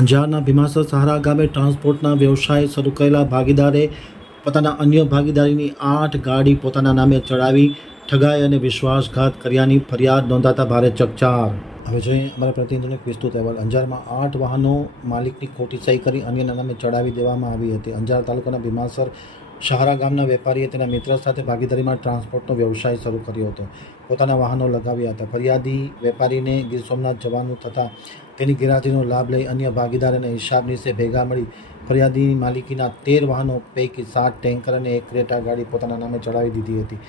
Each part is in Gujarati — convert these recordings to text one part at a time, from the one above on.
અંજારના ભીમાસર સહારા ગામે ટ્રાન્સપોર્ટના વ્યવસાય શરૂ કરેલા ભાગીદારે પોતાના અન્ય ભાગીદારીની આઠ ગાડી પોતાના નામે ચડાવી, ઠગાઈ અને વિશ્વાસઘાત કર્યાની ફરિયાદ નોંધાતા ભારે ચકચાર. હવે જોઈએ અમારા પ્રતિનિધિનો એક વિસ્તૃત અહેવાલ. અંજારમાં આઠ વાહનો માલિકની ખોટી સહી કરી અન્યના નામે ચડાવી દેવામાં આવી હતી. અંજાર તાલુકાના ભીમાસર શહારા ગામના વેપારીએ તેના મિત્ર સાથે ભાગીદારીમાં ટ્રાન્સપોર્ટનો વ્યવસાય શરૂ કર્યો હતો. પોતાના વાહનો લગાવ્યા હતા. ફરિયાદી વેપારીને ગીર સોમનાથ જવાનું થતાં તેની ગેરહાજરીનો લાભ લઈ અન્ય ભાગીદાર અને હિસાબની સે ભેગા મળી ફરિયાદીની માલિકીના તેર વાહનો પૈકી સાત ટેન્કર અને એક ક્રેટા ગાડી પોતાના નામે ચડાવી દીધી હતી.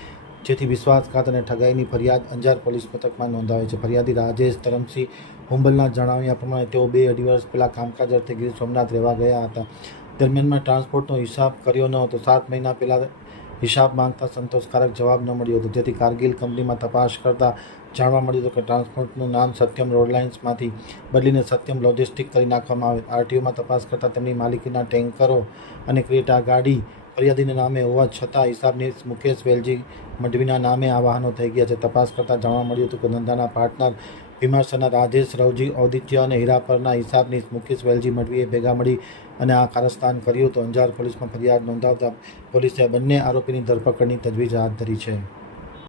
જેથી વિશ્વાસઘાત અને ઠગાઈની ફરિયાદ અંજાર પોલીસ મથકમાં નોંધાવી છે. ફરિયાદી રાજેશ ધરમસિંહ હુંબલના જણાવ્યા પ્રમાણે તેઓ બે અઢી વર્ષ પહેલાં કામકાજ અર્થે ગીર સોમનાથ રહેવા ગયા હતા. દરમિયાનમાં ટ્રાન્સપોર્ટનો હિસાબ કર્યો ન હતો. સાત મહિના પહેલાં હિસાબ માંગતા સંતોષકારક જવાબ ન મળ્યો હતો. જેથી કારગિલ કંપનીમાં તપાસ કરતાં જાણવા મળ્યું હતું કે ટ્રાન્સપોર્ટનું નામ સત્યમ રોડલાઇન્સમાંથી બદલીને સત્યમ લોજિસ્ટિક કરી નાખવામાં આવે. આરટીઓમાં તપાસ કરતાં તેમની માલિકીના ટેન્કરો અને ક્રેટા ગાડી ફરિયાદીના નામે હોવા છતાં હિસાબની મુકેશ વેલજી મંડવીના નામે આ વાહનો થઈ ગયા છે. તપાસ કરતાં જાણવા મળ્યું હતું કે ધંધાના પાર્ટનર ભીમાસરના રાજેશ રવજી, ઔદિત્ય અને હીરાપરના હિસાબની મુકેશ વેલજી મડવીએ ભેગા મળી અને આ કારસ્તાન કર્યું તો અંજાર પોલીસમાં ફરિયાદ નોંધાવતા પોલીસે બંને આરોપીની ધરપકડની તજવીજ હાથ ધરી છે.